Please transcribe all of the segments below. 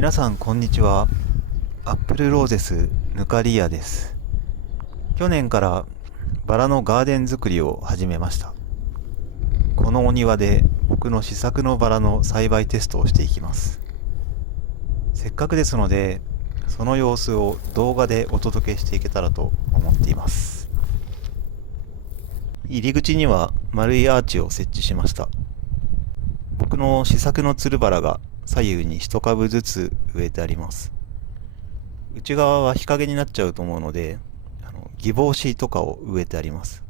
皆さんこんにちは。アップルローゼスヌカリアです。去年からバラのガーデン作りを始めました。このお庭で僕の試作のバラの栽培テストをしていきます。せっかくですので、その様子を動画でお届けしていけたらと思っています。入り口には丸いアーチを設置しました。僕の試作のつるバラが左右に一株ずつ植えてあります。内側は日陰になっちゃうと思うので、ギボウシとかを植えてあります。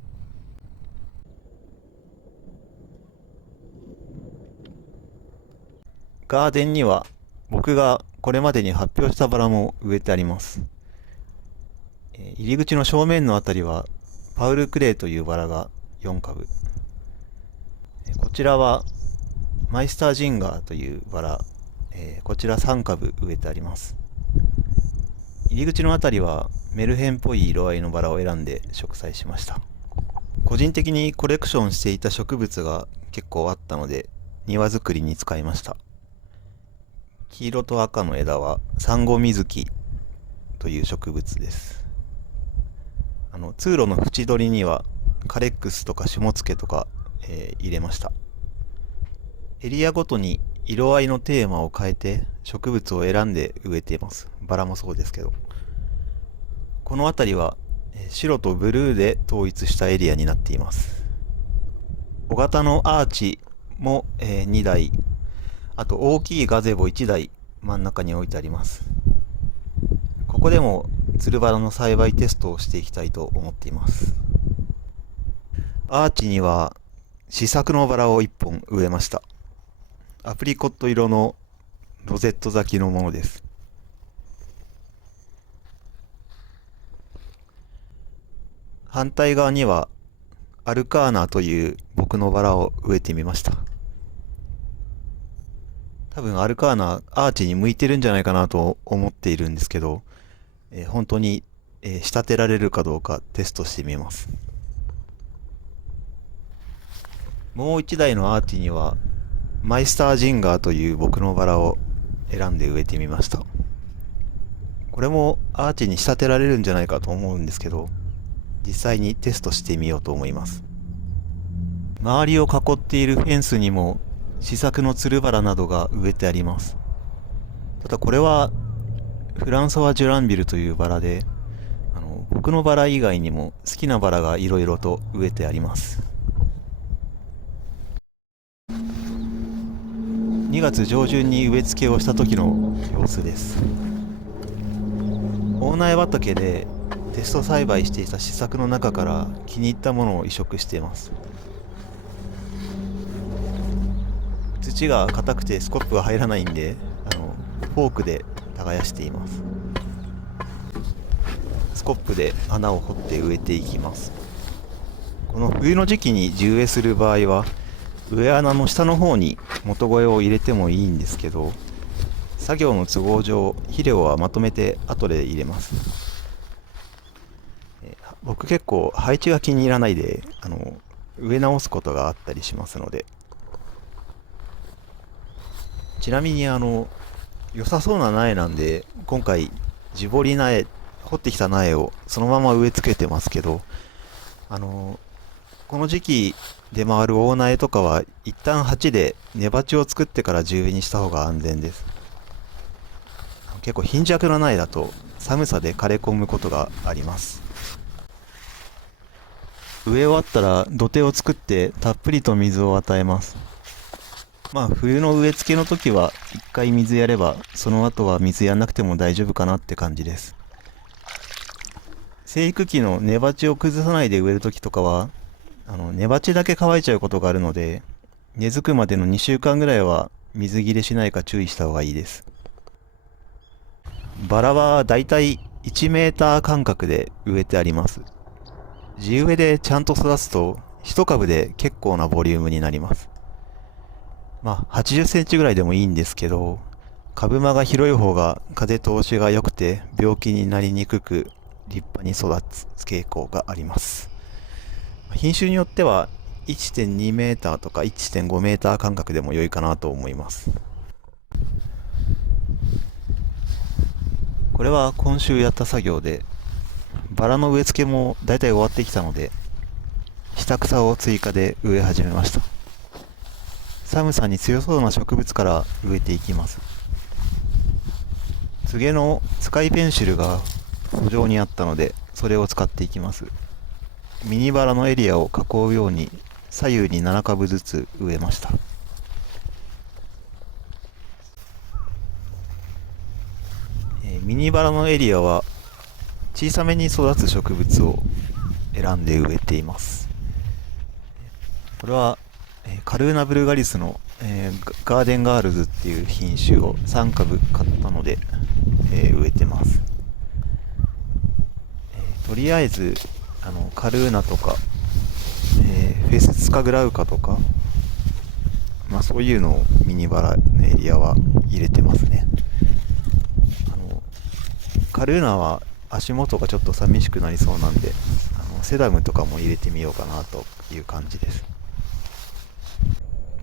ガーデンには僕がこれまでに発表したバラも植えてあります。入り口の正面のあたりはパウルクレイというバラが4株。こちらはマイスタージンガーというバラ、こちら3株植えてあります。入り口のあたりはメルヘンっぽい色合いのバラを選んで植栽しました。個人的にコレクションしていた植物が結構あったので庭作りに使いました。黄色と赤の枝はサンゴミズキという植物です。通路の縁取りにはカレックスとかシモツケとか、入れました。エリアごとに色合いのテーマを変えて植物を選んで植えています。バラもそうですけど。この辺りは白とブルーで統一したエリアになっています。小型のアーチも2台、あと大きいガゼボ1台真ん中に置いてあります。ここでもつるバラの栽培テストをしていきたいと思っています。アーチには試作のバラを1本植えました。アプリコット色のロゼット咲きのものです。反対側にはアルカーナという僕のバラを植えてみました。多分アルカーナアーチに向いてるんじゃないかなと思っているんですけど、本当に、仕立てられるかどうかテストしてみます。もう一台のアーチにはマイスタージンガーという僕のバラを選んで植えてみました。これもアーチに仕立てられるんじゃないかと思うんですけど、実際にテストしてみようと思います。周りを囲っているフェンスにも試作のつるバラなどが植えてあります。ただこれはフランソワ・ジュランビルというバラで、僕のバラ以外にも好きなバラがいろいろと植えてあります。2月上旬に植え付けをした時の様子です。大苗畑でテスト栽培していた試作の中から気に入ったものを移植しています。土が硬くてスコップが入らないんで、フォークで耕しています。スコップで穴を掘って植えていきます。この冬の時期に地植えする場合は植え穴の下の方に元肥を入れてもいいんですけど、作業の都合上肥料はまとめて後で入れます。僕結構配置が気に入らないで植え直すことがあったりしますので。ちなみに良さそうな苗なんで今回地掘り苗、掘ってきた苗をそのまま植え付けてますけど、この時期出回る大苗とかは一旦鉢で根鉢を作ってから地植えにした方が安全です。結構貧弱な苗だと寒さで枯れ込むことがあります。植え終わったら土手を作ってたっぷりと水を与えます。冬の植え付けの時は一回水やればその後は水やんなくても大丈夫かなって感じです。生育期の根鉢を崩さないで植える時とかは根鉢だけ乾いちゃうことがあるので、根付くまでの2週間ぐらいは水切れしないか注意した方がいいです。バラはだいたい1メーター間隔で植えてあります。地植えでちゃんと育つと1株で結構なボリュームになります。80センチぐらいでもいいんですけど、株間が広い方が風通しが良くて病気になりにくく立派に育つ傾向があります。品種によっては1.2メーターとか1.5メーター間隔でも良いかなと思います。これは今週やった作業で、バラの植え付けもだいたい終わってきたので、下草を追加で植え始めました。寒さに強そうな植物から植えていきます。つげの使いペンシルが圃場にあったので、それを使っていきます。ミニバラのエリアを囲うように左右に7株ずつ植えました。ミニバラのエリアは小さめに育つ植物を選んで植えています。これはカルーナ・ブルガリスのガーデンガールズっていう品種を3株買ったので植えてます。とりあえずカルーナとかフェスツカグラウカとか、そういうのをミニバラのエリアは入れてますね。カルーナは足元がちょっと寂しくなりそうなんで、セダムとかも入れてみようかなという感じです。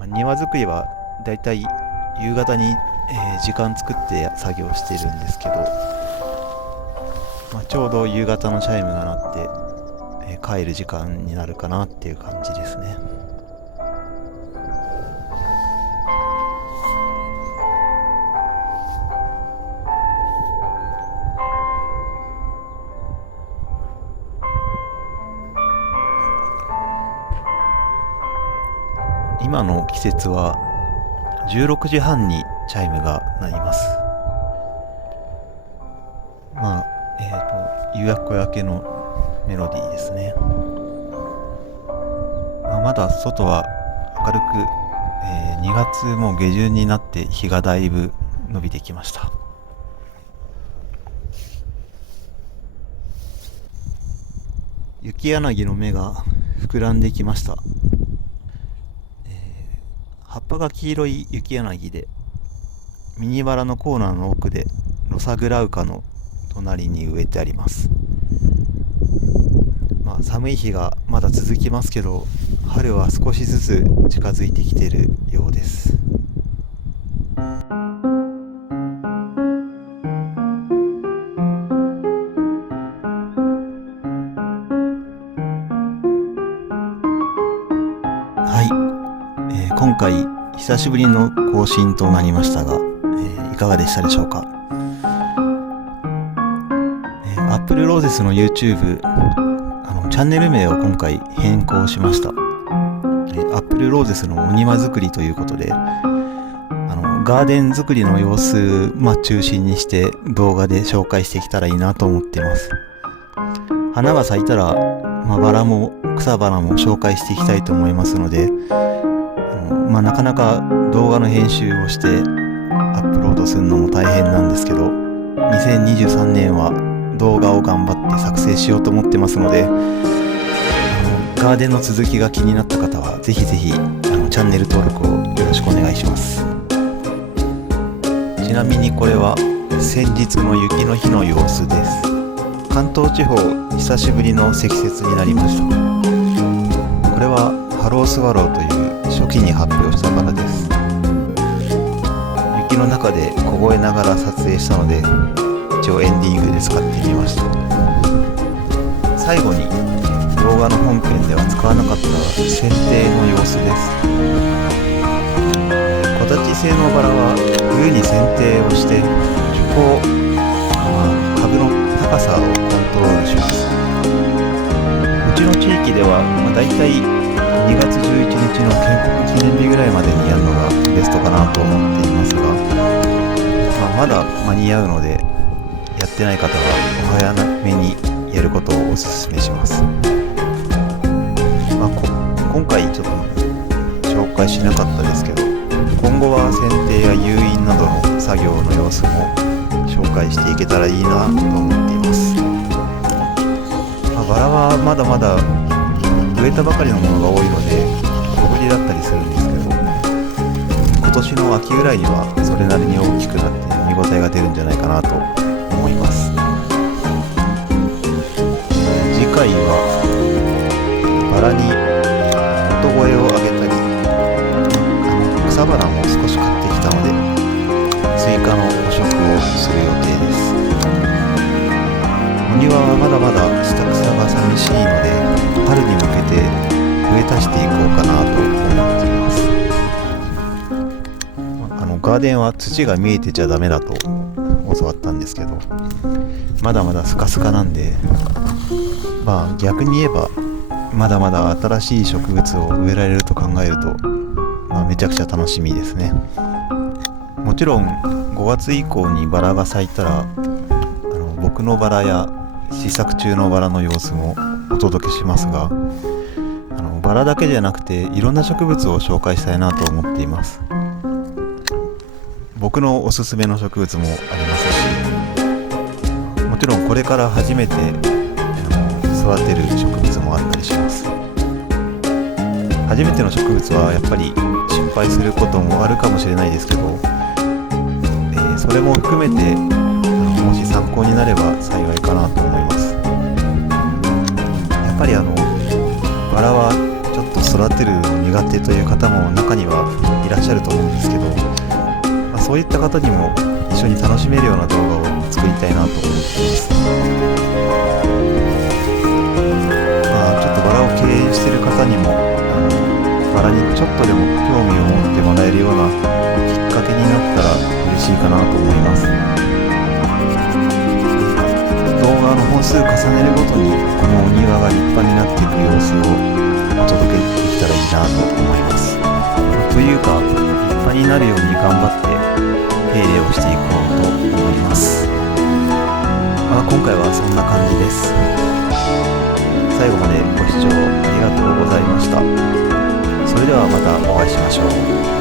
庭作りはだいたい夕方に、時間作って作業してるんですけど、ちょうど夕方のチャイムが鳴って、帰る時間になるかなっていう感じですね。今の季節は16時半にチャイムが鳴ります。夕焼けのメロディーですね。まだ外は明るく、2月も下旬になって日がだいぶ伸びてきました。雪柳の芽が膨らんできました。葉っぱが黄色い雪柳で、ミニバラのコーナーの奥でロサグラウカの隣に植えてあります。寒い日がまだ続きますけど、春は少しずつ近づいてきているようです。今回久しぶりの更新となりましたが、いかがでしたでしょうか。Apple Roses の YouTube チャンネル名を今回変更しました。Apple Roses のお庭作りということで、ガーデン作りの様子、中心にして動画で紹介してきたらいいなと思っています。花が咲いたら、バラも草花も紹介していきたいと思いますので、なかなか動画の編集をしてアップロードするのも大変なんですけど、2023年は動画を頑張って作成しようと思ってますので、ガーデンの続きが気になった方はぜひぜひチャンネル登録をよろしくお願いします。ちなみにこれは先日の雪の日の様子です。関東地方久しぶりの積雪になりました。これはハロースワローという初期に発表したバラです。雪の中で凍えながら撮影したので、一応エンディングで使ってみました。最後に動画の本編では使わなかった剪定の様子です。木立製のバラは冬に剪定をして株の高さをコントロールします。うちの地域ではだいたい2月11日の建国記念日ぐらいまでにやるのがベストかなと思っていますが、まだ間に合うので、やってない方はお早めにやることをお勧めします。今回ちょっと紹介しなかったですけど、今後は剪定や誘引などの作業の様子も紹介していけたらいいなと思っています。バラはまだまだ植えたばかりのものが多いので小ぶりだったりするんですけど、今年の秋ぐらいにはそれなりに大きくなって見応えが出るんじゃないかなと思います。次回はバラに音声を上げたり、草花も少し買ってきたので追加の補植をする予定です。ガーデンは土が見えてちゃダメだと教わったんですけど、まだまだスカスカなんで、まあ逆に言えばまだまだ新しい植物を植えられると考えると、めちゃくちゃ楽しみですね。もちろん5月以降にバラが咲いたら僕のバラや試作中のバラの様子もお届けしますが、バラだけじゃなくていろんな植物を紹介したいなと思っています。僕のおすすめの植物もありますし、もちろんこれから初めて育てる植物もあったりします。初めての植物はやっぱり失敗することもあるかもしれないですけど、それも含めてもし参考になれば幸いかなと思います。やっぱりバラはちょっと育てるの苦手という方も中にはいらっしゃると思うんですけど、そういった方にも一緒に楽しめるような動画を作りたいなと思っています。ちょっとバラを敬遠している方にもバラにちょっとでも興味を持ってもらえるようなきっかけになったら嬉しいかなと思います。動画の本数重ねるごとにこのお庭が立派になっていく様子をお届けできたらいいなと思います。というか立派になるように頑張って手入れをしていこうと思います。今回はそんな感じです。最後までご視聴ありがとうございました。それではまたお会いしましょう。